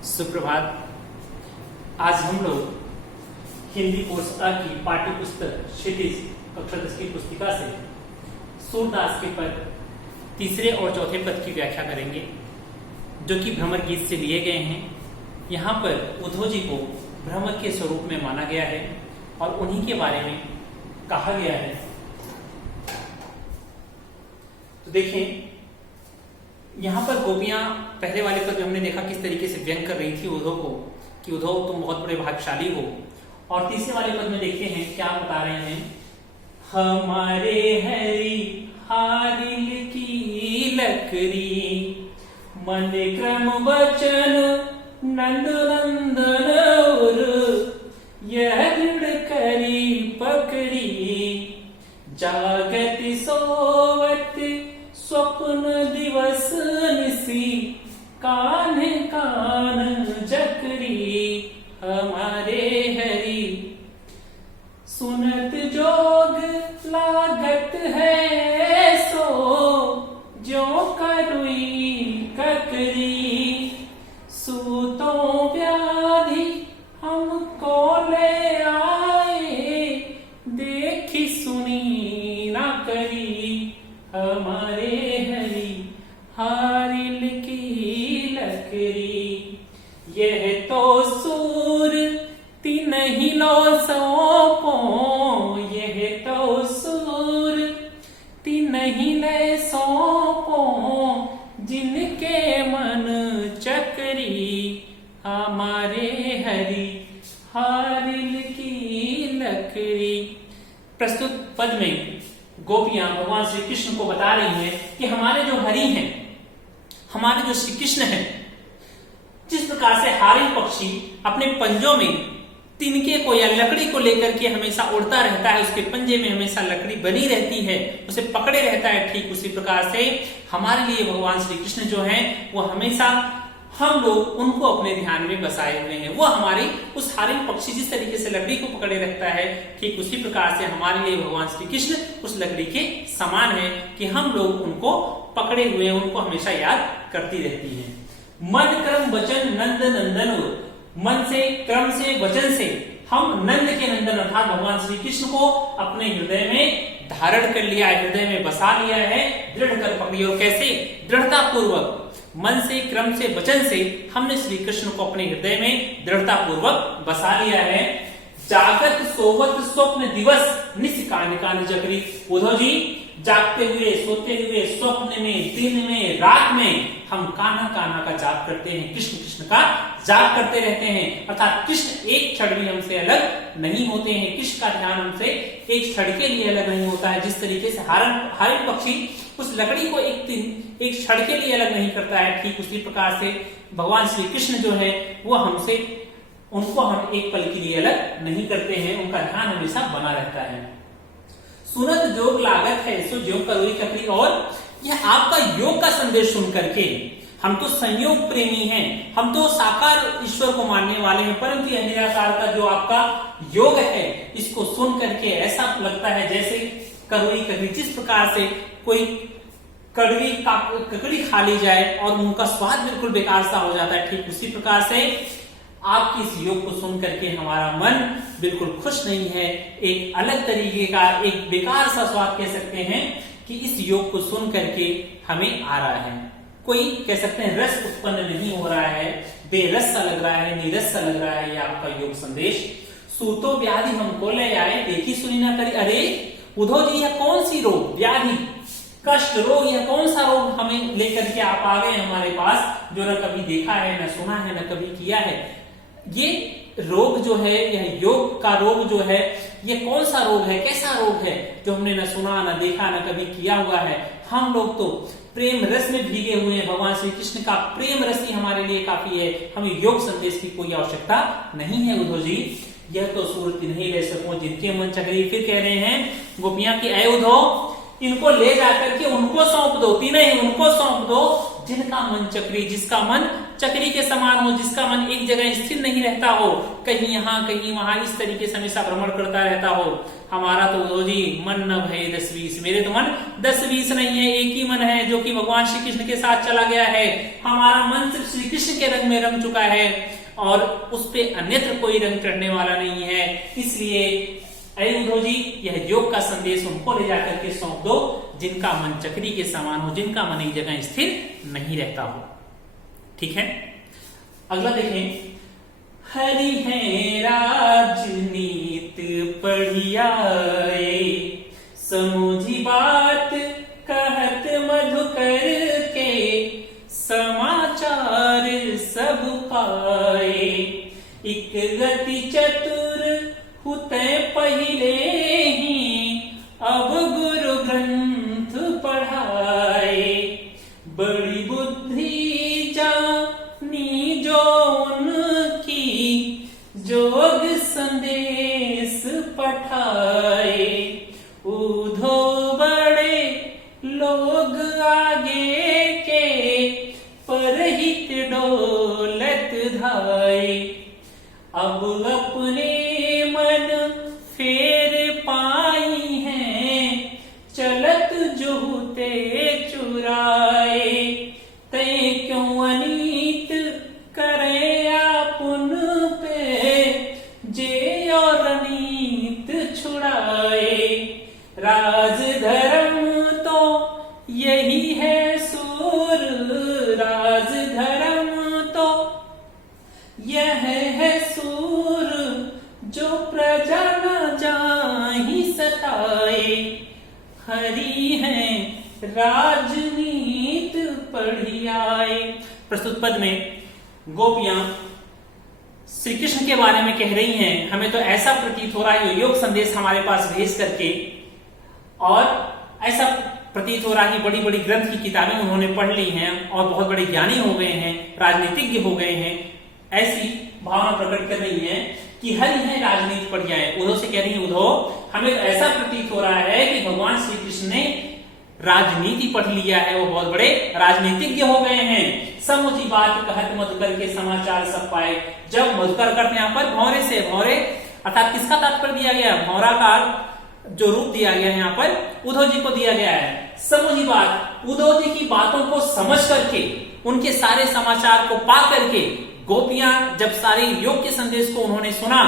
सुप्रभात। आज हम लोग हिंदी कोर्स A की पाठ्य पुस्तक क्षितिज कक्षा 10 की पुस्तिका से सूरदास के पद तीसरे और चौथे पद की व्याख्या करेंगे, जो कि भ्रमर गीत से लिए गए हैं। यहाँ पर उद्धव जी को भ्रमर के स्वरूप में माना गया है और उन्हीं के बारे में कहा गया है। तो देखें, यहाँ पर गोपियां पहले वाले पद में हमने देखा किस तरीके से व्यंग कर रही थी उद्धव को कि उद्धव तुम बहुत बड़े भाग्यशाली हो, और तीसरे वाले पद में देखते हैं क्या बता रहे हैं। हमारे हरि हारिल की लकड़ी, मन क्रम वचन नंद नंदन और यह दृढ़ करी पकड़ी, जागत सोवत स्वप्न दिवस निसी, कान कान जकरी हमारे हरि, सुनत जोग लागत है सो जो करुई ककरी, सूतो व्याधि हमको ले आए, देखी सुनी ना करी हमारे हरि हारिल की लकड़ी। यह तो सूर तीन ही लो सौंपो, यह तो सूर तीन ही ले सौंपो, जिनके मन चकरी हमारे हरि हारिल की लकड़ी। प्रस्तुत पद में गोपियां भगवान श्री कृष्ण को बता रही हैं कि हमारे जो हरि हैं, हमारे जो श्री कृष्ण हैं, जिस प्रकार से हारिल पक्षी अपने पंजों में तिनके को या लकड़ी को लेकर के हमेशा उड़ता रहता है, उसके पंजे में हमेशा लकड़ी बनी रहती है, उसे पकड़े रहता है, ठीक उसी प्रकार से हमारे लिए भगवान श्री कृष्ण जो हैं वो हमेशा हम लोग उनको अपने ध्यान में बसाए हुए हैं। वो हमारी उस हारिल पक्षी जिस तरीके से लकड़ी को पकड़े रखता है, ठीक उसी प्रकार से हमारे लिए भगवान श्री कृष्ण उस लकड़ी के समान है कि हम लोग उनको पकड़े हुए हैं, उनको हमेशा याद करती रहती हैं। मन क्रम वचन नंद नंदन, मन से क्रम से वचन से हम नंद के नंदन अर्थात भगवान श्री कृष्ण को अपने हृदय में धारण कर लिया है, हृदय में बसा लिया है, दृढ़ कर पकड़ी। और कैसे? दृढ़ता पूर्वक, मन से क्रम से वचन से हमने श्री कृष्ण को अपने हृदय में दृढ़ता पूर्वक बसा लिया है। जागत सोवत स्वप्न दिवस निस कान कान जकरी। उद्धव जी, जागते हुए, सोते हुए, स्वप्न में, दिन में, रात में हम कान्हा कान्हा का जाप करते हैं, कृष्ण कृष्ण का जाप करते रहते हैं। अर्थात कृष्ण एक क्षण भी हमसे अलग नहीं होते हैं, कृष्ण का ध्यान हमसे एक क्षण के लिए अलग नहीं होता है। जिस तरीके से हारिल पक्षी उस लकड़ी को एक क्षण के लिए अलग नहीं करता है, ठीक उसी प्रकार से भगवान श्री कृष्ण जो है वो हमसे, उनको हम एक पल के लिए अलग नहीं करते हैं, उनका ध्यान हमेशा बना रहता है। सुनत जोग लागत है सो ज्यों करोई ककरी। और यह आपका योग का संदेश सुन करके, हम तो संयोग प्रेमी हैं, हम तो साकार ईश्वर को मानने वाले हैं, परंतु यह निराकार का जो आपका योग है, इसको सुन करके ऐसा लगता है जैसे करोई ककरी। जिस प्रकार से कोई कड़वी ककड़ी खा ली जाए और उनका स्वाद बिल्कुल बेकार सा हो जाता है, ठीक उसी प्रकार से आपकी इस योग को सुन करके हमारा मन बिल्कुल खुश नहीं है। एक अलग तरीके का, एक बेकार सा स्वाद कह सकते हैं कि इस योग को सुन करके हमें आ रहा है, कोई कह सकते हैं रस उत्पन्न नहीं हो रहा है, बेरस सा लग रहा है, नीरस सा लग रहा है ये आपका योग संदेश। सूतो व्याधि हमको ले आए, देखी सुनी ना करी। अरे उद्धव जी, यह कौन सी रोग, व्याधि, कष्ट, रोग, यह कौन सा रोग हमें लेकर के आप आ गए हमारे पास, जो न कभी देखा है, न सुना है, न कभी किया है। ये रोग जो है, यह योग का रोग जो है, ये कौन सा रोग है, कैसा रोग है जो हमने न सुना, न देखा, न कभी किया हुआ है। हम लोग तो प्रेम रस में भीगे हुए हैं, भगवान श्री कृष्ण का प्रेम रस ही हमारे लिए काफी है, हमें योग संदेश की कोई आवश्यकता नहीं है। उद्धव जी, यह तो सूरत नहीं ले सको जिनके मन चकरी। फिर कह रहे हैं गोपियां की, ऐ उद्धव, इनको ले जाकर के उनको सौंप दो, तीनों ही उनको सौंप दो जिनका मन चक्री, जिसका मन चक्री के समान हो, जिसका मन एक जगह स्थिर नहीं रहता हो, कहीं यहाँ कहीं वहां इस तरीके से हमेशा भ्रमण करता रहता हो। हमारा तो उद्धव जी मन न भय 10-20, मेरे तो मन 10-20 नहीं है, एक ही मन है जो कि भगवान श्री कृष्ण के साथ चला गया है। हमारा मन सिर्फ श्री कृष्ण के रंग में रंग चुका है और उस पे अन्यत्र कोई रंग चढ़ने वाला नहीं है। इसलिए अरे उद्धव जी, यह योग का संदेश उनको ले जाकर के सौंप दो जिनका मन चक्री के समान हो, जिनका मन एक जगह स्थिर नहीं रहता हो। ठीक है, अगला देखें। हरि है राजनीत पढ़ियाए, समझी बात कहत मधुकर के, समाचार सब पाए, एक गति चतुर हुते पहिले ही, अब गुरु ग्रंथ पढ़ाए, बड़ी बुद्धि जानी जो उनकी, जोग संदेश पठाए, उधो बड़े लोग आगे के, परहित डोलत धाए, अब अपने मन फेर पाई हैं, चलत जुहते चुराए, ते क्यों अनीत करे आपुन पे, जे और अनीत छुड़ाए, राज धर्म तो यही है सूर, राज धर्म तो यह है सूर, जो प्रजा न जाहि सताए, हरि है राजनीत पढ़ियाए। प्रस्तुत पद में गोपियां श्री कृष्ण के बारे में कह रही हैं, हमें तो ऐसा प्रतीत हो रहा है योग संदेश हमारे पास भेज करके, और ऐसा प्रतीत हो रहा है बड़ी बड़ी ग्रंथ की किताबें उन्होंने पढ़ ली हैं और बहुत बड़े ज्ञानी हो गए हैं, राजनीतिज्ञ हो गए हैं। ऐसी भावना प्रकट कर रही है कि हरि है राजनीति पढ़ियाए। उद्धव से कह रही है, उद्धव हमें ऐसा प्रतीत हो रहा है कि भगवान श्री कृष्ण ने राजनीति पढ़ लिया है, वो बहुत बड़े राजनीतिज्ञ हो गए हैं। समुची बात कहत मधुकर के, समाचार सब पाए। जब मधुकर करते यहाँ पर भौरे से, भौरे अर्थात किसका तात्पर्य दिया गया, भौरा का जो रूप दिया गया है यहाँ पर उद्धव जी को दिया गया है। समुची बात, उद्धव जी की बातों को समझ करके, उनके सारे समाचार को पा करके, गोपियां जब सारे योग के संदेश को उन्होंने सुना,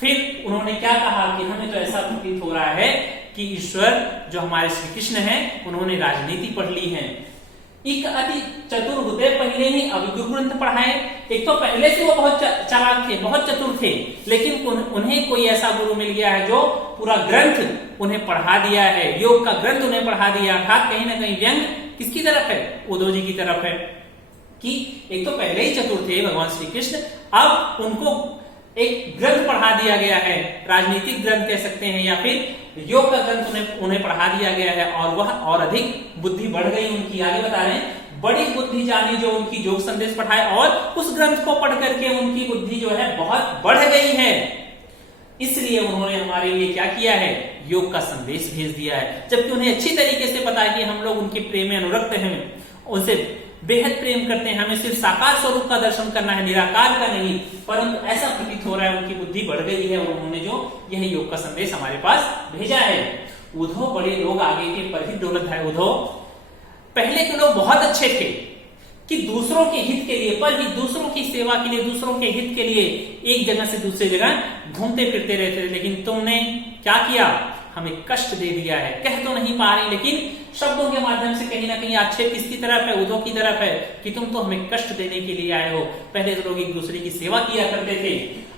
फिर उन्होंने क्या कहा कि हमें तो ऐसा प्रतीत हो रहा है कि ईश्वर जो हमारे श्री कृष्ण हैं, उन्होंने राजनीति पढ़ ली है। एक अति चतुर होते पहले ही अब गुरु ग्रंथ पढ़ाए। एक तो पहले से वो बहुत चालाक थे, बहुत चतुर थे, लेकिन उन्हें कोई ऐसा गुरु मिल गया है जो पूरा ग्रंथ उन्हें पढ़ा दिया है, योग का ग्रंथ उन्हें पढ़ा दिया। अर्थात कहीं ना कहीं व्यंग किसकी तरफ है, उद्धव जी की तरफ है कि एक तो पहले ही चतुर थे भगवान श्री कृष्ण, अब उनको एक ग्रंथ पढ़ा दिया गया है, राजनीतिक ग्रंथ कह सकते हैं या फिर योग का ग्रंथ उन्हें पढ़ा दिया गया है, और वह और अधिक बुद्धि बढ़ गई उनकी। आगे बता रहे हैं, बड़ी बुद्धि जानी जो उनकी योग संदेश पढ़ाए, और उस ग्रंथ को पढ़ करके उनकी बुद्धि जो है बहुत बढ़ गई है। इसलिए उन्होंने हमारे लिए क्या किया है, योग का संदेश भेज दिया है। जबकि उन्हें अच्छी तरीके से पता है कि हम लोग उनके प्रेम में अनुरक्त हैं, उनसे बेहद प्रेम करते हैं, हमें सिर्फ साकार स्वरूप का दर्शन करना है, निराकार का नहीं। परंतु ऐसा प्रतीत हो रहा है उनकी बुद्धि बढ़ गई है और उन्होंने जो यह योग का संदेश हमारे पास भेजा है। उद्धव बड़े लोग आगे के पर ही दौलत है। उद्धव पहले के लोग बहुत अच्छे थे कि दूसरों के हित के लिए, पर भी दूसरों की सेवा के लिए, दूसरों के हित के लिए एक जगह से दूसरी जगह घूमते फिरते रहते थे। लेकिन तुमने क्या किया, हमें कष्ट दे दिया है। कह तो नहीं पा रही, लेकिन शब्दों के माध्यम से कहीं ना कहीं आक्षेप किसकी तरफ है, उद्धव की तरफ है कि तुम तो हमें कष्ट देने के लिए आए हो। पहले तो लोग एक दूसरे की सेवा किया करते थे,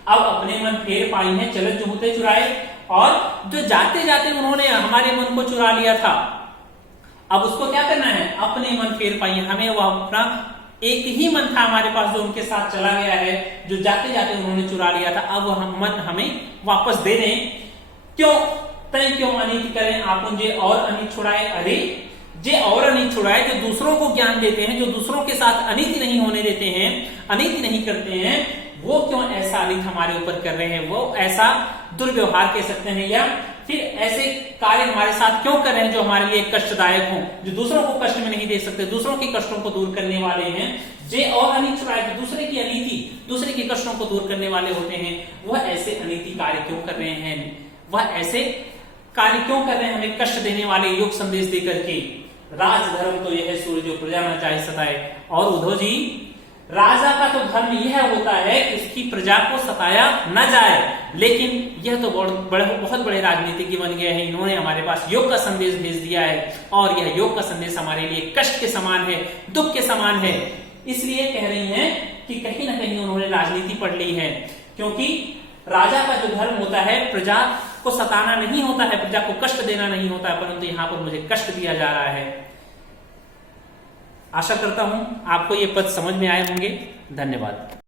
अब अपने मन फेर पाई है, चलत जुहते चुराए, और जो जाते जाते उन्होंने हमारे मन को चुरा लिया था, अब उसको क्या करना है, अपने मन फेर पाई है। हमें वह अपना एक ही मन था हमारे पास जो उनके साथ चला गया है, जो जाते जाते उन्होंने चुरा लिया था, अब वह मन हमें वापस दे दें। क्यों तय क्यों अनित करें आपुन जे और अनित छुड़ाए। अरे जे और अनित छुड़ाए, जो दूसरों को ज्ञान देते हैं, जो दूसरों के साथ अनित नहीं होने देते हैं, अनित नहीं करते हैं, वो क्यों ऐसा अनित हमारे ऊपर कर रहे हैं, वो ऐसा दुर्व्यवहार कह सकते हैं या फिर ऐसे कार्य हमारे साथ क्यों कर रहे हैं जो हमारे लिए कष्टदायक हो, जो दूसरों को कष्ट में नहीं दे सकते, दूसरों के कष्टों को दूर करने वाले हैं। जे और अनिच राय, जो दूसरे की अनीति, दूसरे के कष्टों को दूर करने वाले होते हैं, वह ऐसे अनीति कार्य क्यों कर रहे हैं, वह ऐसे कार्य क्यों कर रहे हैं हमें कष्ट देने वाले योग संदेश देकर के। राजधर्म तो यह सूर्य जो प्रजा न चाहे सताए। और उद्धव जी, राजा का तो धर्म यह होता है कि उसकी प्रजा को सताया न जाए, लेकिन यह तो बहुत बड़े राजनीतिज्ञ बन गए हैं। इन्होंने हमारे पास योग का संदेश भेज दिया है और यह योग का संदेश हमारे लिए कष्ट के समान है, दुख के समान है। इसलिए कह रही हैं कि कहीं ना कहीं उन्होंने राजनीति पढ़ ली है, क्योंकि राजा का जो धर्म होता है प्रजा को सताना नहीं होता है, प्रजा को कष्ट देना नहीं होता है, परंतु यहां पर मुझे कष्ट दिया जा रहा है। आशा करता हूं आपको ये पद समझ में आए होंगे। धन्यवाद।